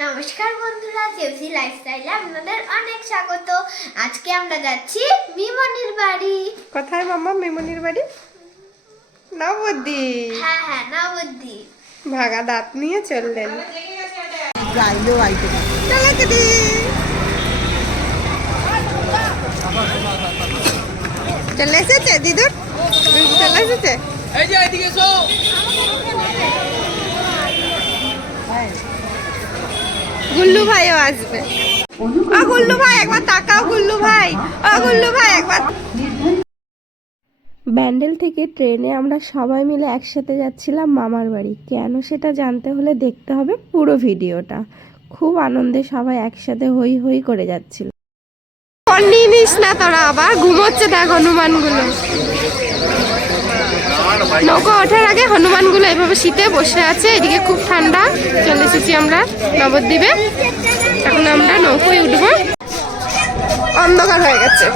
নমস্কার বন্ধুরা লাইফস্টাইলে আপনাদের অনেক স্বাগত। আজকে আমরা যাচ্ছি মিমনির বাড়ি। কোথায় মাম্মা? মেমনির বাড়ি? নবদ্বীপ। হ্যাঁ হ্যাঁ নবদ্বীপ। ভাগা দাঁত নিয়ে চললেন। গাইলেও আইতে চলে এসেছে দিদুর দিদু? চলে এসেছে? গুল্লু ভাইও আসবে। ও গুল্লু ভাই একবার তাকাও গুল্লু ভাই। ও গুল্লু ভাই একবার। ব্যান্ডেল থেকে ট্রেনে আমরা সবাই মিলে একসাথে যাচ্ছিলাম মামার বাড়ি। কেন সেটা জানতে হলে দেখতে হবে পুরো ভিডিওটা। খুব আনন্দে সবাই একসাথে হই হই করে যাচ্ছিল। ফোন নিয়ে নিস না তোরা আবার, ঘুমোচ্ছে দেখ হনুমানগুলো। নৌকো ওঠার আগে হনুমানগুলো এভাবে শীতে বসে আছে, এদিকে খুব ঠান্ডা, চলে এসেছি আমরা নবদ্বীপে। এখন আমরা নৌকোয় উঠবো। অন্ধকার হয়ে গেছে।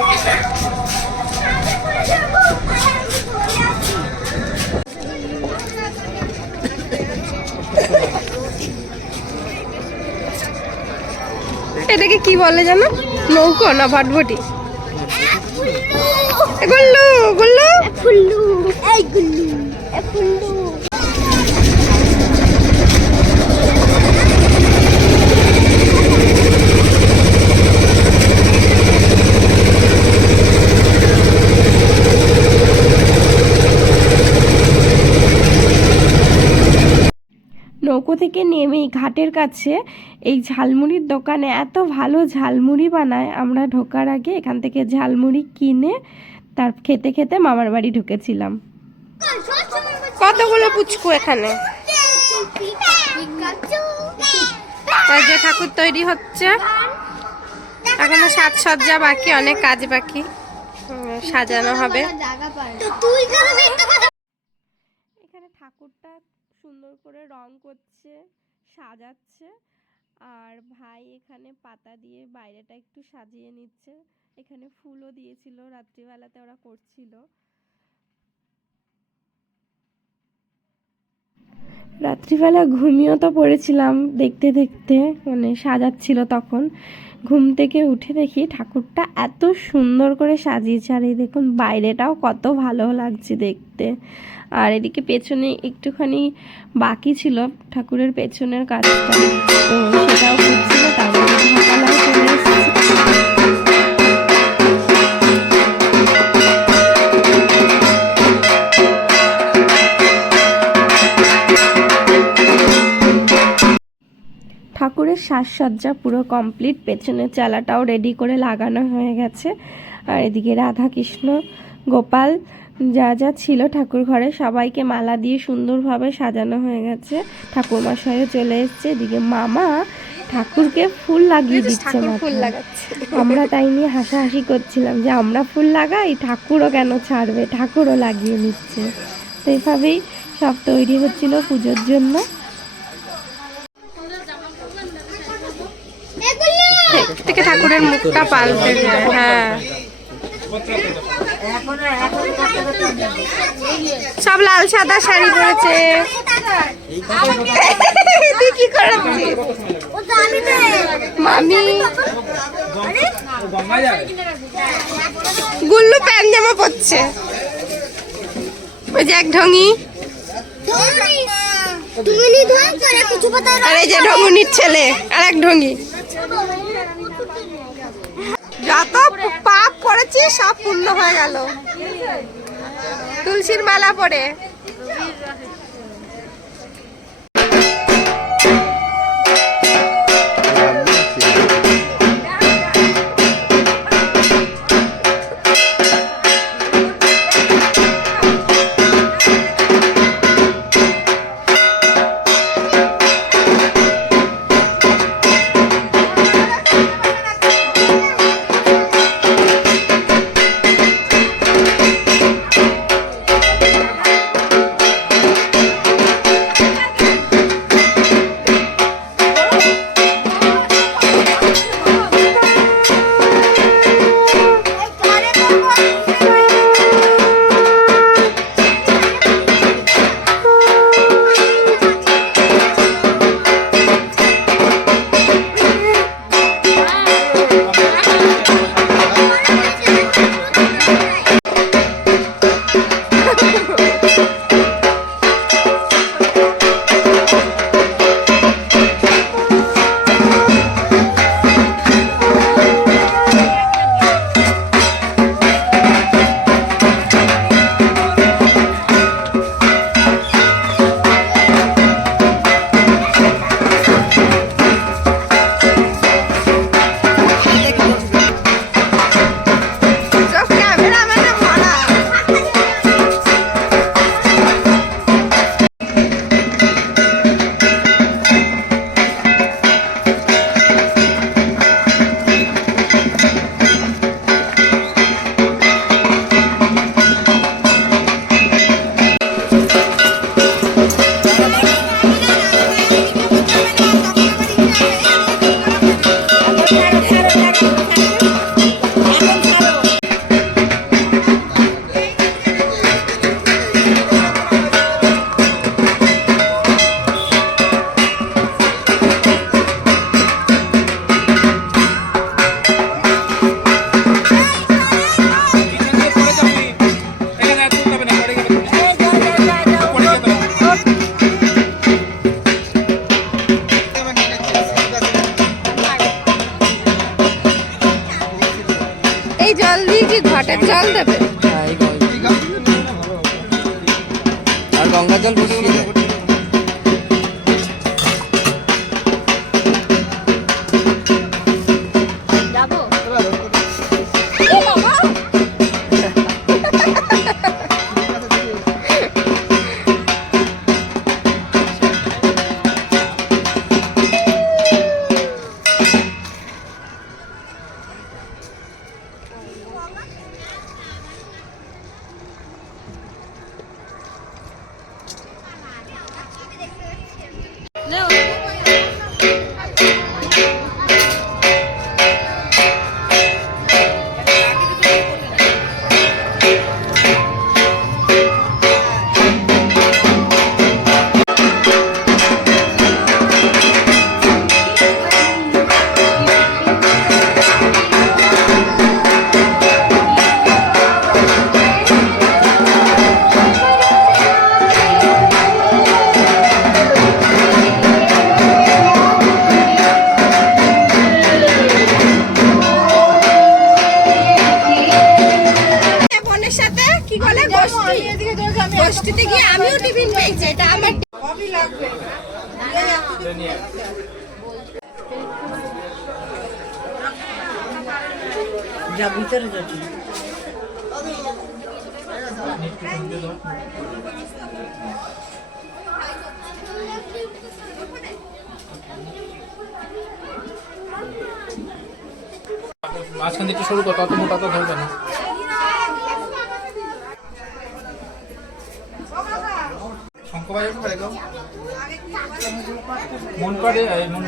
এটাকে কি বলে জানো? নৌকো না ভাটভটি? গুল্লু গুল্লু। গুল্লু এই গুল্লু। নৌকো থেকে নেমেই ঘাটের কাছে এই ঝালমুড়ির দোকানে এত ভালো ঝালমুড়ি বানায় আমরা ঢোকার আগে এখান থেকে ঝালমুড়ি কিনে তার খেতে খেতে মামার বাড়ি ঢুকেছিলাম। কতগুলো পুচকু এখানে? যে ঠাকুর তৈরি হচ্ছে এখনও সাজসজ্জা বাকি অনেক কাজ বাকি। সাজানো হবে। এখানে ঠাকুরটা সুন্দর করে রং করছে, সাজাচ্ছে। আর ভাই এখানে পাতা দিয়ে বাইরেটা একটু সাজিয়ে নিচ্ছে। এখানে ফুলও দিয়েছিল, রাত্রিবেলাতে ওরা করছিল। রাত্রিবেলা ঘুমিয়েও তো পড়েছিলাম দেখতে দেখতে মানে সাজাচ্ছিল তখন। ঘুম থেকে উঠে দেখি ঠাকুরটা এত সুন্দর করে সাজিয়েছে। আর এই দেখুন, বাইরেটাও কত ভালো লাগছে দেখতে। আর এদিকে পেছনে একটুখানি বাকি ছিল ঠাকুরের পেছনের কাজটা। তো সেটাও করছিল তারপরে ঠাকুরের সাজসজ্জা পুরো কমপ্লিট পেছনের চালাটাও রেডি করে লাগানো হয়ে গেছে। আর এদিকে রাধা কৃষ্ণ গোপাল যা যা ছিল ঠাকুর ঘরে সবাইকে মালা দিয়ে সুন্দরভাবে সাজানো হয়ে গেছে। ঠাকুর মশাইও চলে এসছে। এদিকে মামা ঠাকুরকে ফুল লাগিয়ে দিচ্ছে ফুল লাগাচ্ছে। আমরা তাই নিয়ে হাসাহাসি করছিলাম যে আমরা ফুল লাগাই ঠাকুরও কেন ছাড়বে? ঠাকুরও লাগিয়ে নিচ্ছে। তো এইভাবেই সব তৈরি হচ্ছিল পুজোর জন্য থেকে ঠাকুরের মুখটা পাল্টে যায় হ্যাঁ। সব লাল সাদা শাড়ি পরেছে। তুই কি করাচ্ছিস মামি। গুল্লু প্যান জামা পরছে। ওই যে এক ঢঙি। আর এই যে ঢঙ্গুনির ছেলে আর এক ঢঙ্গি যত পাপ করেছি সব পূর্ণ হয়ে গেল। তুলসীর মালা পরে মাঝখান একটু শুরু কর তত মোটা তো ধরবে না। শঙ্খ বাজার মন করে মন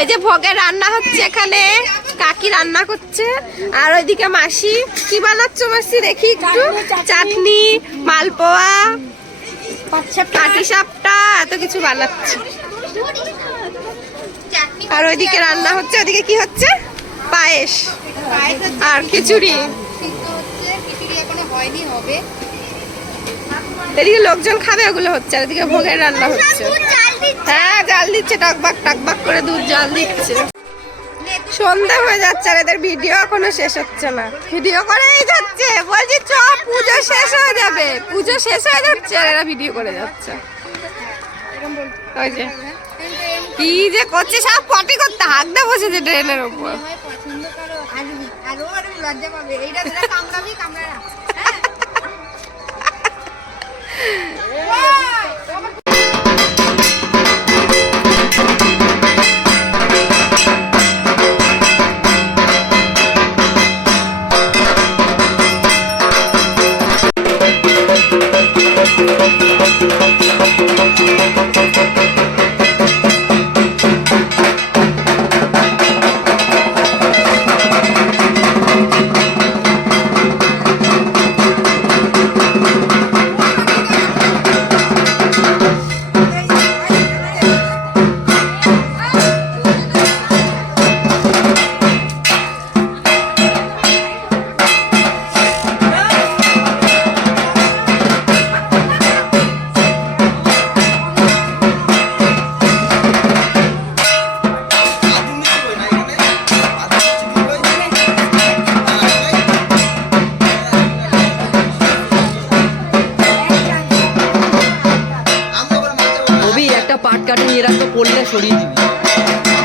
এই যে ভোগের রান্না হচ্ছে এখানে, কাকি রান্না করছে, আর ওইদিকে মাসি, কি বানাচ্ছ মাসি দেখি একটু? চাটনি, মালপোয়া কাঠি সাপটা, এত কিছু বানাচ্ছে। আর ওইদিকে রান্না হচ্ছে, ওইদিকে কি হচ্ছে? পায়েস আর খিচুড়ি। এদিকে লোকজন খাবে ওগুলো হচ্ছে। আর এদিকে ভোগের রান্না হচ্ছে। হ্যাঁ জাল দিচ্ছে টকবাক টকবাক করে দুধ জাল দিচ্ছে। সন্ধে হয়ে যাচ্ছে আর এদের ভিডিও এখনও শেষ হচ্ছে না। ভিডিও করেই যাচ্ছে। বলছি চ পুজো শেষ হয়ে যাবে। পুজো শেষ হয়ে যাচ্ছে আর এরা ভিডিও করে যাচ্ছে। ওই যে। কি যে করছে সব পটি করতে হাঁকতে বসেছে ট্রেনের উপর। লজ্জা পাবে। এইটা কামড়াবি কামড়া além de mim.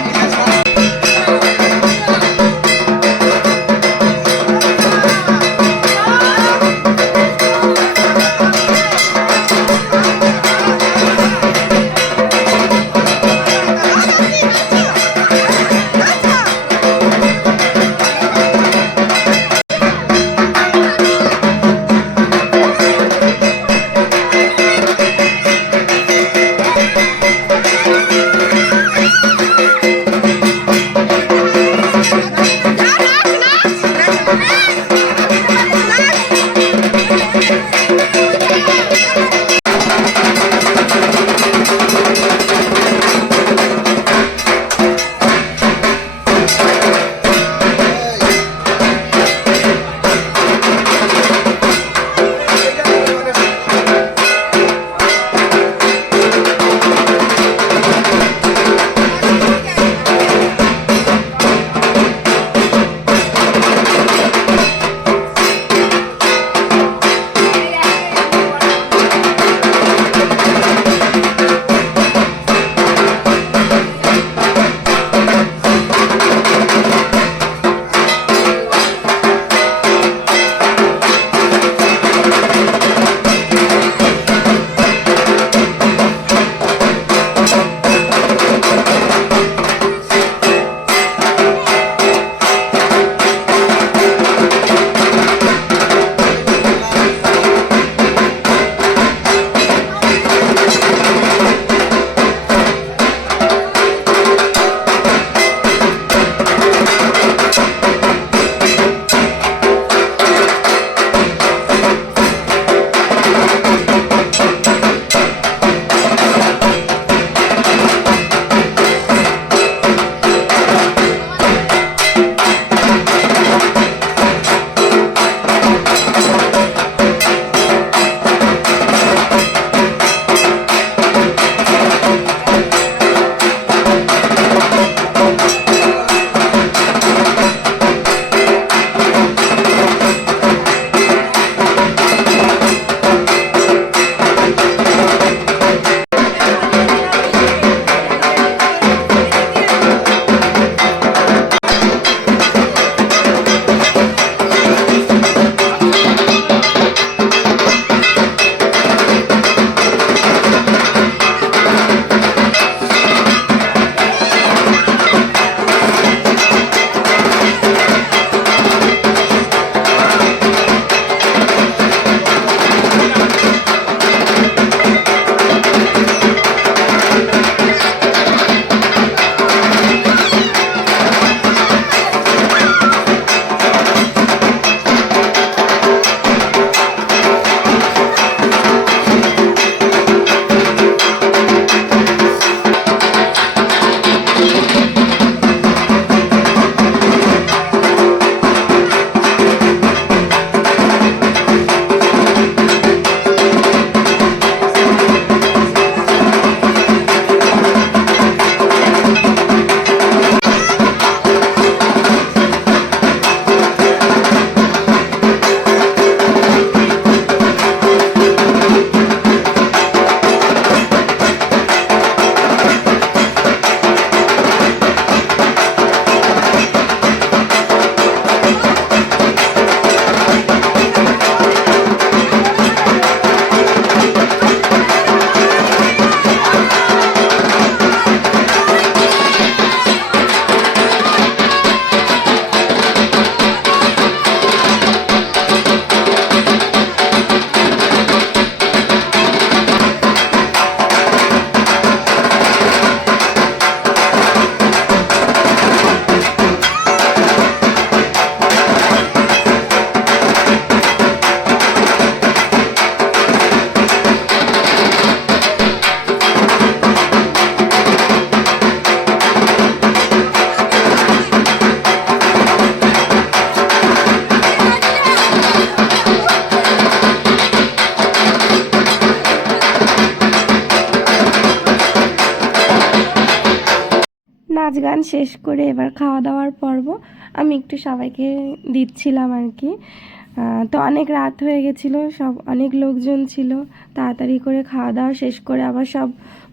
গান শেষ করে এবার খাওয়া দাওয়ার পর্ব আমি একটু সবাইকে দিচ্ছিলাম আর কি। তো অনেক রাত হয়ে গেছিল, সব অনেক লোকজন ছিল, তাড়াতাড়ি করে খাওয়া দাওয়া শেষ করে আবার সব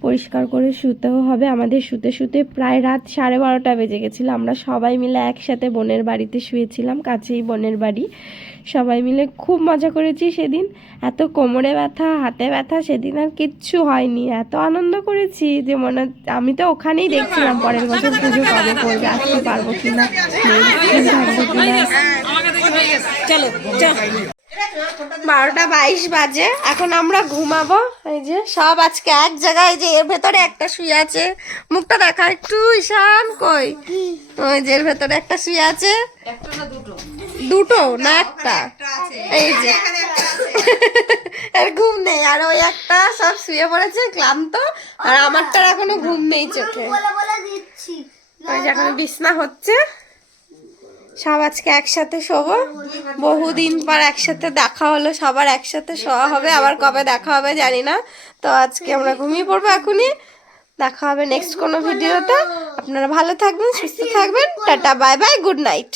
পরিষ্কার করে শুতেও হবে। আমাদের শুতে শুতে প্রায় রাত সাড়ে বারোটা বেজে গেছিল। আমরা সবাই মিলে একসাথে বোনের বাড়িতে শুয়েছিলাম, কাছেই বোনের বাড়ি। সবাই মিলে খুব মজা করেছি সেদিন। এত কোমরে ব্যথা, হাতে ব্যথা সেদিন আর কিচ্ছু হয়নি। এত আনন্দ করেছি যে মনে আমি তো ওখানেই দেখছিলাম পরের বছর পুজো কবে করবে আসতে পারব কিনা বারোটা বাইশ বাজে, এখন আমরা ঘুমাবো। এই যে সব আজকে এক জায়গায় যে এর ভেতরে একটা শুয়ে আছে। মুখটা দেখা, একটু ঈশান কই? ওই যে এর ভেতরে একটা শুয়ে আছে। দুটো না একটা? এই যে। আর ঘুম নেই আর ওই একটা সব শুয়ে পড়েছে ক্লান্ত আর আমারটার এখনও ঘুম নেই চোখে। ওই যে এখন বিছনা হচ্ছে। সব আজকে একসাথে শোবো। বহুদিন পর একসাথে দেখা হলো সবার একসাথে শোয়া হবে আবার কবে দেখা হবে জানি না। তো আজকে আমরা ঘুমিয়ে পড়ব এখনই। দেখা হবে নেক্সট কোনো ভিডিওতে। আপনারা ভালো থাকবেন সুস্থ থাকবেন। Tata bye bye good night